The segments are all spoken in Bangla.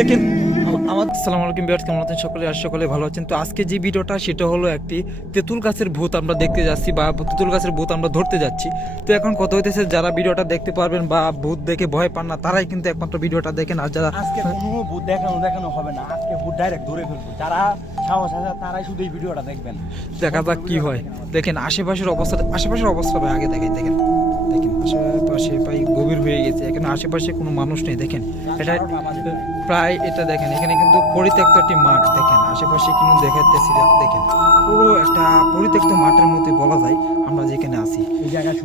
দেখেন আমার সালাম আলাইকুম বিয়ার্স কেমন আছেন সকলে? আর সকলে ভালো আছেন। তো আজকে যে ভিডিওটা সেটা হলো একটি তেঁতুল গাছের ভূত আমরা দেখতে যাচ্ছি বা তেঁতুল গাছের ভূত আমরা ধরতে যাচ্ছি। তো এখন কত হইতেছে যারা ভিডিওটা দেখতে পারবেন বা ভূত দেখে ভয় পান না তারাই কিন্তু একমাত্র ভিডিওটা দেখেন। আর যারা আজকে কোনো ভূত দেখানো দেখানো হবে না। আজকে ভূত ডাইরেক্ট ধরে ফেলব। যারা সাহস আছে তারাই শুধু এই ভিডিওটা দেখবেন। দেখা যাক কি হয়। দেখেন আশেপাশের অবস্থা আশেপাশের অবস্থা আগে দেখেন দেখেন। দেখেন আশেপাশে ভাই গভীর হয়ে গেছে। এখানে আশেপাশে কোনো মানুষ নেই দেখেন। এটা প্রায় এটা দেখেন এখানে কিন্তু পরিত্যক্ত একটি মাঠ দেখেন। আশেপাশে কিন্তু দেখাতেছি দেখেন। পুরো একটা পরিত্যক্ত মাঠের মধ্যে বলা যায় আমরা যেখানে আছি।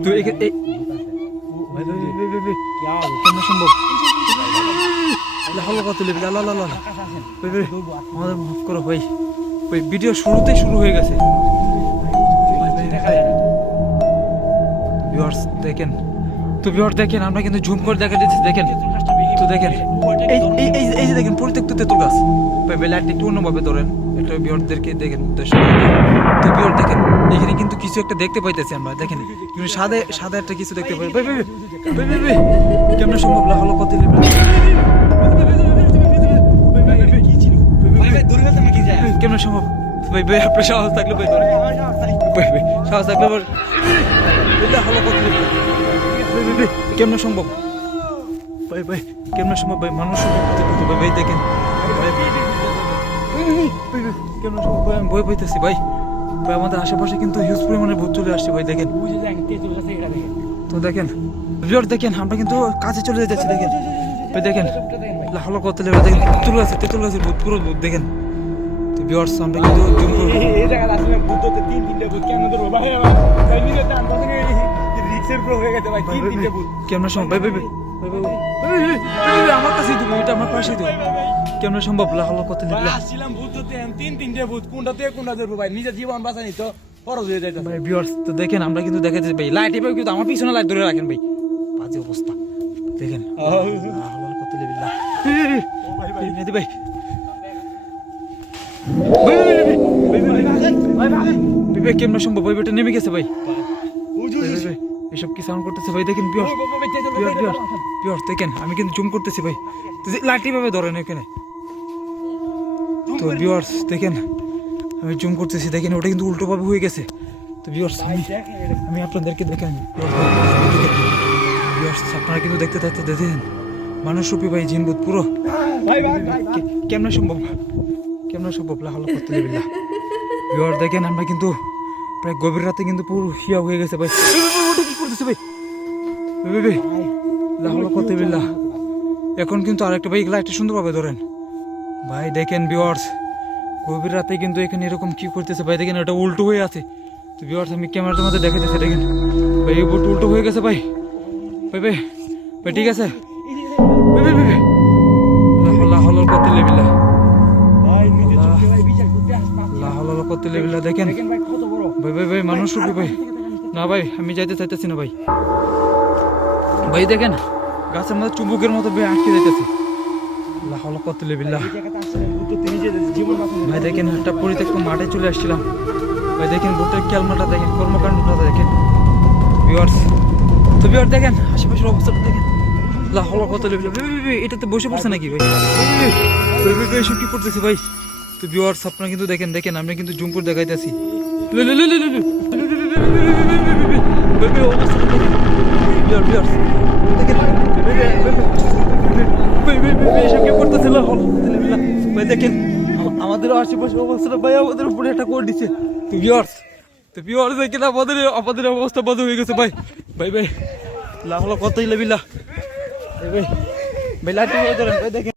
তো এখানে কেমন সম্ভব? আমাদের মাফ করো ভাই। ভিডিও শুরুতেই শুরু হয়ে গেছে। ভিউয়ার্স দেখেন তো ভিউয়ার্স দেখেন আমরা কিন্তু জুম করে দেখা দিচ্ছি দেখেন তো দেখেন এই এই এই দেখেন পরিত্যক্ত তেঁতুল গাছ ভাই ভাই লাইটটা একটু অন্যভাবে ধরেন একটা ভিউয়ারদেরকে দেখেন উদ্দেশ্য। তো ভিউয়ার দেখেন এখানে কিন্তু কিছু একটা দেখতে পাইতেছি আমরা দেখেন কিন্তু সাদা সাদা একটা কিছু দেখতে পাই ভাই ভাই ভাই ভাই কেমন সম্ভব না হলো কত ধরে কেমন সম্ভব ভাই ভাই আপনার সাহস থাকলে ভাই ভাই সাহস থাকলে এটা হলো কেমন সম্ভব? ভাই ভাই, কেমন সম্ভব? ভাই, মানুষ ভাই ভাই, দেখেন। কেমন সম্ভব? ভাই, আমি ভয় পাইতেছি, ভাই। ভাই, আমাদের আশেপাশে কিন্তু হিউজ পরিমাণে ভূত চলে আসছে, ভাই, দেখেন। তো দেখেন ভিউয়ার দেখেন, আমরা কিন্তু কাছে চলে যাচ্ছি, দেখেন। ভাই, দেখেন হলো কত দেখেন, তেঁতুল গাছে তেঁতুল গাছের ভূত, পুরো ভূত, দেখেন। তো ভিউয়ার্স আমরা কিন্তু গেছে ভাই তিন কেমন সম্ভব ভাই ভাই আমার এটা আমার কেমন আসছিলাম ভূত ধরতে তিন তিনটে ভূত কোনটা থেকে কোনটা ধরবো ভাই নিজের জীবন বাঁচানি তো খরচ হয়ে যাইতো ভাই ভিউয়ার্স তো দেখেন আমরা কিন্তু ভাই লাইট এবার কিন্তু আমার পিছনে লাইট ধরে রাখেন ভাই বাজে অবস্থা দেখেন লা হলো কত লেবে লা ভাই ভাই মেহেদি ভাই ভাই, ভাই, ভাই, ভাই, ভাই, ভাই, ভাই, ভাই, ভাই, কেমন সম্ভব ভাই ভাই, ভাই, ভাই, এসব কি সাউন্ড করতেছে ভাই? দেখেন পিওর পিওর পিওর পিওর দেখেন, আমি কিন্তু জুম করতেছি ভাই। লাঠি ভাবে ধরেন এখানে। তো ভিউয়ার্স দেখেন, আমি জুম করতেছি, দেখেন, ওটা কিন্তু উল্টো ভাবে হয়ে গেছে। তো ভিউয়ার্স আমি আমি আপনাদেরকে দেখেন ভিউয়ার্স আপনারা কিন্তু দেখতে থাকতে দেখেন, মানুষ রূপী ভাই, জিনবুত, পুরো। ভাই সম্ভব? কেমনে সম্ভব? লা হলো করতে দেবিল্লা ভিউয়ার দেখেন, আমরা কিন্তু প্রায় গভীর রাতে কিন্তু পুরো হিয়া হয়ে গেছে ভাই। ভাই এখন কিন্তু আরেকটা ভাই এগুলো সুন্দর সুন্দরভাবে ধরেন। ভাই দেখেন বিওয়ার্স গভীর রাতে কিন্তু এখানে এরকম কি করতেছে? ভাই দেখেন ওটা উল্টো হয়ে আছে। তো বিওয়ার্স আমি ক্যামেরার মধ্যে দেখে দিচ্ছি দেখেন। ভাই এই বোট উল্টো হয়ে গেছে ভাই। ভাই ভাই ভাই ঠিক আছে? দেখেন। ভাই ভাই ভাই মানুষ ভাই। না ভাই আমি যাইতে চাইতেছি না ভাই। ভাই দেখেন গাছের মধ্যে চুবুকের মতো ভাই আটকে যাইতেছে। লা হলো করতে লেবিলা এই জায়গাতে আসলে ভূত ধরতে নিজে জীবন বাঁচানি ভাই দেখেন একটা পরিত্যক্ত মাঠে চলে আসছিলাম। ভাই দেখেন ভোটের ক্যালমাটা দেখেন কর্মকাণ্ডটা দেখেন। ভিউয়ার্স তো ভিউয়ার দেখেন আশেপাশের অবস্থাটা দেখেন। লা হলো কত লেবিলা ভাই ভাই, ভাই এটাতে বসে পড়ছে নাকি ভাই? এসব কি করতেছে ভাই? তো ভিউয়ার্স আপনারা কিন্তু দেখেন দেখেন আমরা কিন্তু জুম করে দেখাইতেছি। Bebe olmasın. Biliyor biliyor. Bebe ভাই দেখেন আমাদের একটা করে দিচ্ছে তো ভিওর্স তো ভিওর্স অবস্থা বন্ধ হয়ে গেছে ভাই ভাই ভাই লাহলা কতই লাবিলা ভাই ভাই লাঠি ধরেন ভাই দেখেন